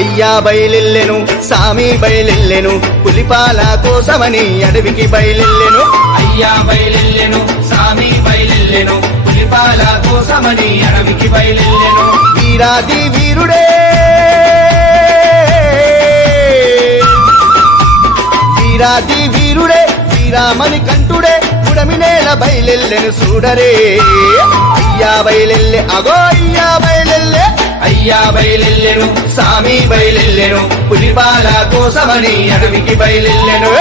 అయ్యా బయలెల్లెను సామి బయలెల్లెను పులిపాల కోసమని అడవికి బయలెల్లెను అయ్యా బయలెల్లెను సామి బయలెల్లెను పులిపాల కోసమని అడవికి బయలెల్లెను వీరాది వీరుడే వీరాది వీరుడే వీరామణి కంఠుడే పుడమినేల బయలెల్లెను చూడరే అయ్యా బయలెల్లె అగో అయ్యా బయలెల్లె అయ్యా బయలెల్లెను సామి బయలెల్లెను పులిపాల కోసమని అడవికి బయలెల్లెను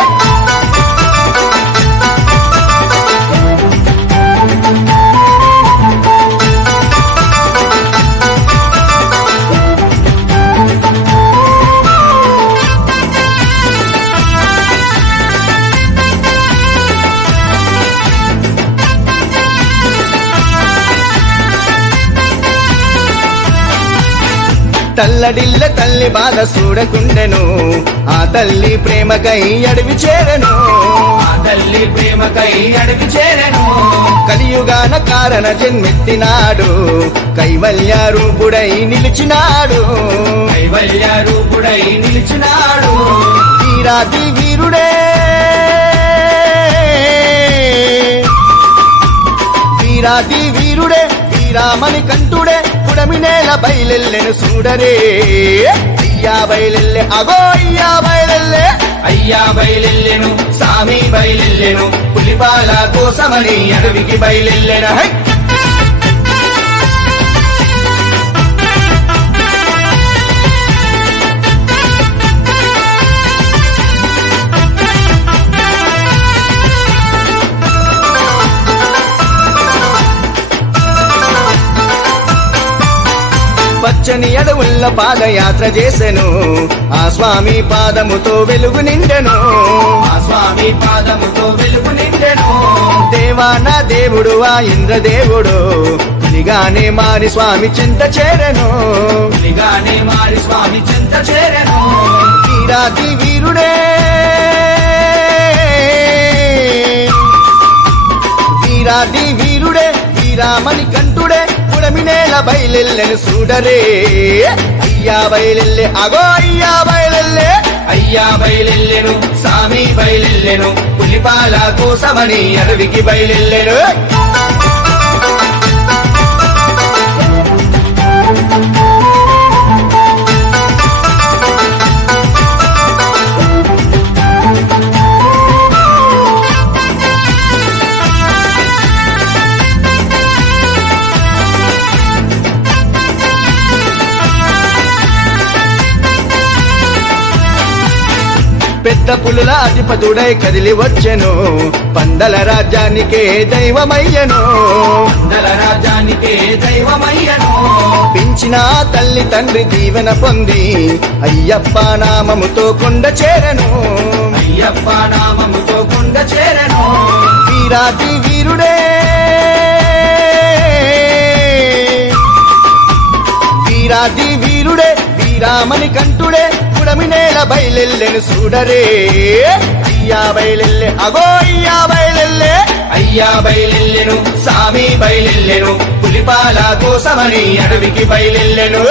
తల్లడిల్ల తల్లి బాధ చూడకుండెను ఆ తల్లి ప్రేమకై అడవి చేరెను ఆ తల్లి ప్రేమకై అడవి చేరెను కలియుగాన కారణ జన్మెత్తినాడు కైవల్య రూపుడై నిలిచినాడు కైవల్య రూపుడై నిలిచినాడు వీరాది వీరుడే వీరాది వీరుడే వీరామణి కంఠుడే పుడమినేల బయలెల్లెను చూడరే అయ్యా బయలెల్లె అగో అయ్యా బయలెల్లె అయ్యా బయలెల్లెను సామి బయలెల్లెను పులిపాల కోసమని అడవికి బయలెల్లెను హై పచ్చని అడవుల్ల పాదయాత్ర చేసెను ఆ స్వామి పాదముతో వెలుగు నిండెను ఆ స్వామి పాదముతో వెలుగు నిండెను దేవాన దేవుడు ఆ ఇంద్రదేవుడు పులిగానే మారి స్వామి చింత చేరెను పులిగానే మారి స్వామి చింత చేరెను వీరాది వీరుడే వీరాది వీరుడే వీరామణి కంఠుడే పుడమినేల బయలెల్లెను చూడరే అయ్యా బయలెల్లె అగో అయ్యా బయలెల్లె అయ్యా బయలెల్లెను సామి బయలెల్లెను పులిపాల కోసమని అడవికి బయలెల్లెను పెద్ద పులుల అధిపతుడై కదిలి వచ్చెను పందల రాజ్యానికే దైవమయ్యను పందల రాజ్యానికే దైవమయ్యను పెంచిన తల్లి తండ్రి దీవెన పొంది అయ్యప్ప నామముతో కొండ చేరెను అయ్యప్ప నామముతో కొండ చేరెను వీరాది వీరుడే వీరాది వీరుడే వీరామణి కంఠుడే పుడమినేల బయలెల్లెను చూడరే అయ్యా బయలెల్లె అగో అయ్యా బయలెల్లె అయ్యా బయలెల్లెను సామి బయలెల్లెను పులిపాల కోసమని అడవికి బయలెల్లెను